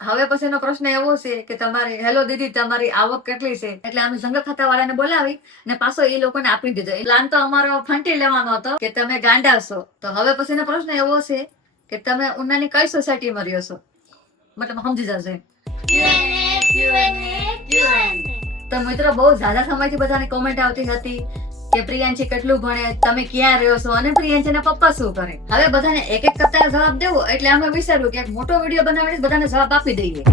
હવે પછીનો પ્રશ્ન એવો છે કે તમારી હેલો દીદી તમારી આવક કેટલી છે, એટલે અમે જંગલ ખાતા વાળાને બોલાવી ને પાછો એ લોકોને આપી દીધો. પ્લાન તો અમારો ફંટી લેવાનો હતો કે તમે ગાંડા છો. તો હવે પછીનો પ્રશ્ન એવો છે કે તમે ઉનાની કઈ સોસાયટીમાં રહ્યો છો, મતલબ સમજી જશે. તો મિત્રો બહુ જ્યાદા સમયથી બધાની કોમેન્ટ આવતી હતી કે પ્રિયાંશી કેટલું ભણે, તમે ક્યાં રહ્યો છો અને પ્રિયાંશીના પપ્પા શું કરે. હવે બધાને એક એક કરતા જવાબ દેવો એટલે અમે વિચાર્યું કે એક મોટો વિડીયો બનાવીને બધાને જવાબ આપી દઈએ.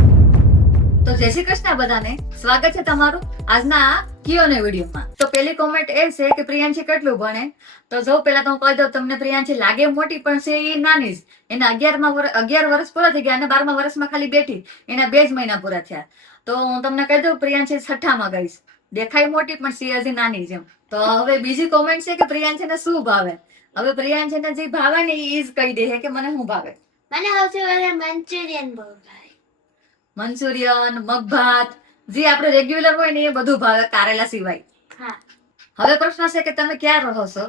તો જય શ્રી કૃષ્ણ બધાને, સ્વાગત છે તમારું આજના આ Q&A વિડીયોમાં. તો પહેલી કોમેન્ટ એ છે કે પ્રિયાંશી કેટલું ભણે. તો જો પહેલા તો હું કહી દઉં, તમને પ્રિયાંશી લાગે મોટી પણ છે એ નાની જ. એના 11 વર્ષ પૂરા થઈ ગયા અને 12મા વર્ષમાં ખાલી બેઠી, એના 2 જ મહિના પૂરા થયા. તો હું તમને કહી દઉં પ્રિયાંશી 6ઠામાં ગઈશ. દેખાય મોટી પણ છે હજી નાની જેમ. તો હવે બીજી કોમેન્ટ છે કે પ્રિયાંશીને શું ભાવે. હવે પ્રિયાંશીને જે ભાવે ને એ જ કહી દે કે મને શું ભાવે. મને સૌથી વધારે મંચુરિયન બહુ ભાવે. મંચુરિયન, મગભાત, જે આપણે રેગ્યુલર હોય ને એ બધું ભાવે, કારેલા સિવાય. હા. હવે પ્રશ્ન છે કે તમે ક્યાં રહો છો.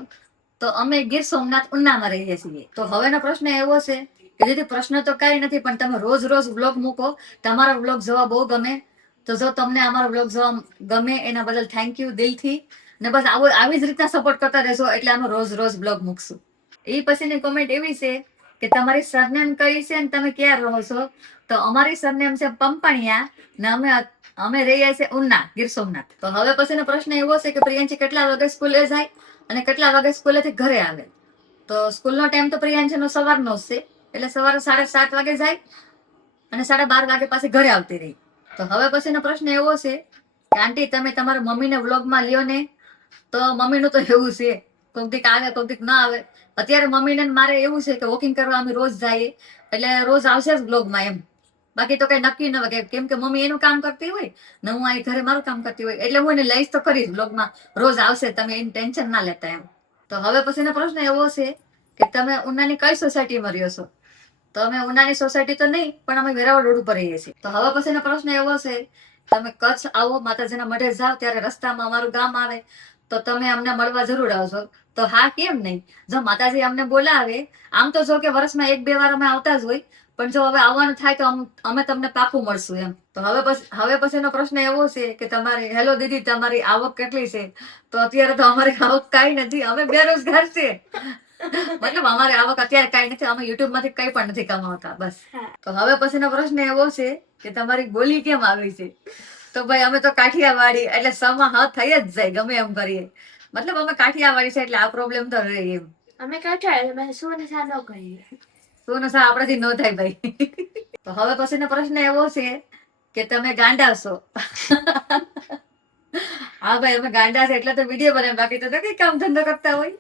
તો અમે ગીર સોમનાથ ઉનામાં રહીએ છીએ. તો હવેનો પ્રશ્ન એવો છે કે દીદી પ્રશ્ન તો કઈ નથી, પણ તમે રોજ રોજ વ્લોગ મૂકો, તમારો વ્લોગ જોવા બહુ ગમે. તો જો તમને અમારો વ્લોગ જોવા ગમે એના બદલ થેન્ક યુ દિલથી. ને બસ આવી જ રીતના સપોર્ટ કરતા રહેશો એટલે અમે રોજ રોજ બ્લોગ મૂકશું. એ પછીની કોમેન્ટ એવી છે કે તમારી સરનેમ કઈ છે ને તમે ક્યાં રહો છો. તો અમારી સરનેમ છે પંપણિયા ને અમે રહીએ છીએ ઉના, ગીર સોમનાથ. તો હવે પછીનો પ્રશ્ન એવો છે કે પ્રિયાંશી કેટલા વાગે સ્કૂલે જાય અને કેટલા વાગે સ્કૂલેથી ઘરે આવે. તો સ્કૂલનો ટાઈમ તો પ્રિયાંશીનો સવારનો જ છે, એટલે સવારે 7:30 વાગે જાય અને 12:30 વાગે પાછી ઘરે આવતી રહી. તો હવે પછીનો પ્રશ્ન એવો છે કે આંટી તમે તમારા મમ્મીને વ્લોગમાં લ્યો ને. તો મમ્મીનું તો એવું છે, કોઈક દીક આવે કોઈક દીક ના આવે. અત્યારે મમ્મીને મારે એવું છે કે વોકિંગ કરવા અમે રોજ જઈએ એટલે રોજ આવશે જ વ્લોગમાં એમ. બાકી તો કઈ નક્કી ન હોય, કેમ કે મમ્મી એનું કામ કરતી હોય ને હું અહીં ઘરે મારું કામ કરતી હોય, એટલે હું એને લઈશ તો ખરી વ્લોગમાં, રોજ આવશે, તમે એની ટેન્શન ના લેતા એમ. તો હવે પછીનો પ્રશ્ન એવો છે કે તમે ઉનાની કઈ સોસાયટીમાં રહ્યો છો. તો અમે ઉનાની સોસાયટી તો નહીં, પણ અમે વેરાવળ રોડ ઉપર રહીએ છીએ. તો હવે પછીનો પ્રશ્ન એવો છે તમે કચ્છ આવો માતાજીના મઢે જાઓ ત્યારે રસ્તામાં અમારું ગામ આવે તો તમે અમને મળવા જરૂર આવજો. તો હા કેમ નહીં, જો માતાજી અમને બોલાવે. આમ તો જો કે વર્ષમાં 1-2 વાર અમે આવતા જ હોય, પણ જો હવે આવવાનું થાય તો અમે તમને પાકું મળશું એમ. તો હવે પછીનો પ્રશ્ન એવો છે કે તમારી હેલો દીદી તમારી આવક કેટલી છે. તો અત્યારે તો અમારી આવક કાંઈ નથી, અમે બેરોજગાર છે. મતલબ અમારી આવક અત્યારે કાંઈ નથી, અમે યુટ્યુબ માંથી કઈ પણ નથી કમાવતા બસ. તો હવે પછીનો પ્રશ્ન એવો છે કે તમારી બોલી કેમ આવી છે. તો ભાઈ અમે તો કાઠિયાવાડી એટલે સમા હ થઈ જ જાય ગમે એમ કરીએ. મતલબ અમે કાઠિયાવાડી છે એટલે આ પ્રોબ્લેમ તો રહે એમ. અમે કાઠિયાવાડી, અમે સોનસા ન કહીએ. સોનસા આપણાથી ન થાય ભાઈ. તો હવે પછીનો પ્રશ્ન એવો છે કે તમે ગાંડા છો. હા ભાઈ અમે ગાંડા છે એટલે તો વિડીયો બનાવે, બાકી તો કઈ કામ ધંધો કરતા હોય.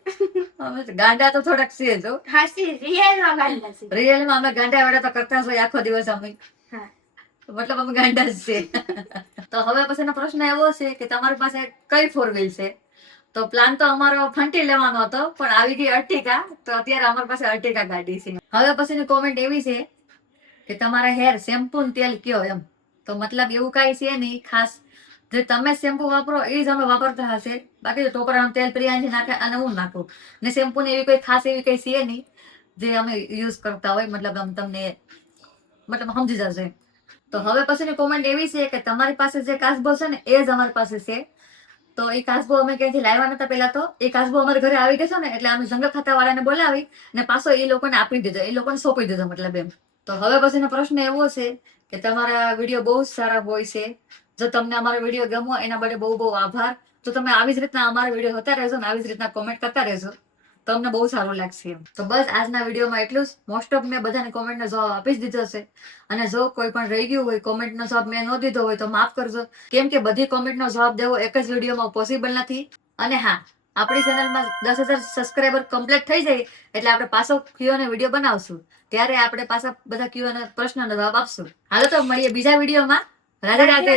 અમે ગાંડા તો થોડાક છે જો. હાસી રિયલમાં ગાંડા છે. રિયલમાં અમે ગાંડા વાળા તો કરતા હોય આખો દિવસ અમે. હા. મતલબ અમે ગાંડા જ છે. તો હવે પછીનો પ્રશ્ન એવો છે કે તમારી પાસે કઈ 4 વ્હીલ છે. તો પ્લાન તો અમારો ફંટી લેવાનો હતો, પણ આવી ગઈ અર્ટિકા. તો અત્યારે અમારી પાસે અર્ટિકા ગાડી છે. હવે પછીની કોમેન્ટ એવી છે કે તમારા હેર શેમ્પુ ને તેલ કયો એમ. તો મતલબ એવું કઈ છે નહીં ખાસ, જે તમે શેમ્પુ વાપરો એ જ અમે વાપરતા હશે. બાકી તો ટોપરાનું તેલ પ્રિયાંશી નાખે અને હું નાખું ને શેમ્પુ ને એવી કોઈ ખાસ એવી કઈ છે નહીં જે અમે યુઝ કરતા હોય. મતલબ આમ તમને મતલબ સમજી જશે. તો હવે પછીની કોમેન્ટ એવી છે કે તમારી પાસે જે કાચબો છે ને એ જ અમારી પાસે છે. તો એ કાચબો અમે ક્યાંથી લાવ્યા નતા. પેલા તો એ કાચબો અમારે ઘરે આવી ગયો ને એટલે અમે જંગલ ખાતા વાળાને બોલાવી ને પાછો એ લોકોને આપી દીધો, એ લોકોને સોંપી દીધો મતલબ એમ. તો હવે પછીનો પ્રશ્ન એવો છે કે તમારા વિડીયો બહુ સારા હોય છે. જો તમને અમારો વિડીયો ગમો એના બદલે બહુ બહુ આભાર. તો તમે આવી જ રીતના અમારા વિડીયો હોતા રહેજો ને આવી જ રીતના કોમેન્ટ કરતા રહેજો તો અમને બહુ સારું લાગશે. તો બસ આજના વિડીયોમાં એટલું જ. મોસ્ટ ઓફ મેં બધાની કોમેન્ટનો જવાબ આપી જ દીધો છે. અને જો કોઈ પણ રહી ગયું હોય, કોમેન્ટનો જવાબ મેં ન દીધો હોય તો માફ કરજો, કેમ કે બધી કોમેન્ટનો જવાબ દેવો એક જ વિડીયોમાં પોસિબલ નથી. અને હા, આપણી ચેનલમાં 10,000 સબસ્ક્રાઈબર કમ્પ્લીટ થઈ જાય એટલે આપણે પાછો Q&A વિડીયો બનાવશું. ત્યારે આપણે પાછા બધા Q&A પ્રશ્નનો જવાબ આપશું. હાલો તો મળીએ બીજા વિડીયોમાં. રાધે રાધે.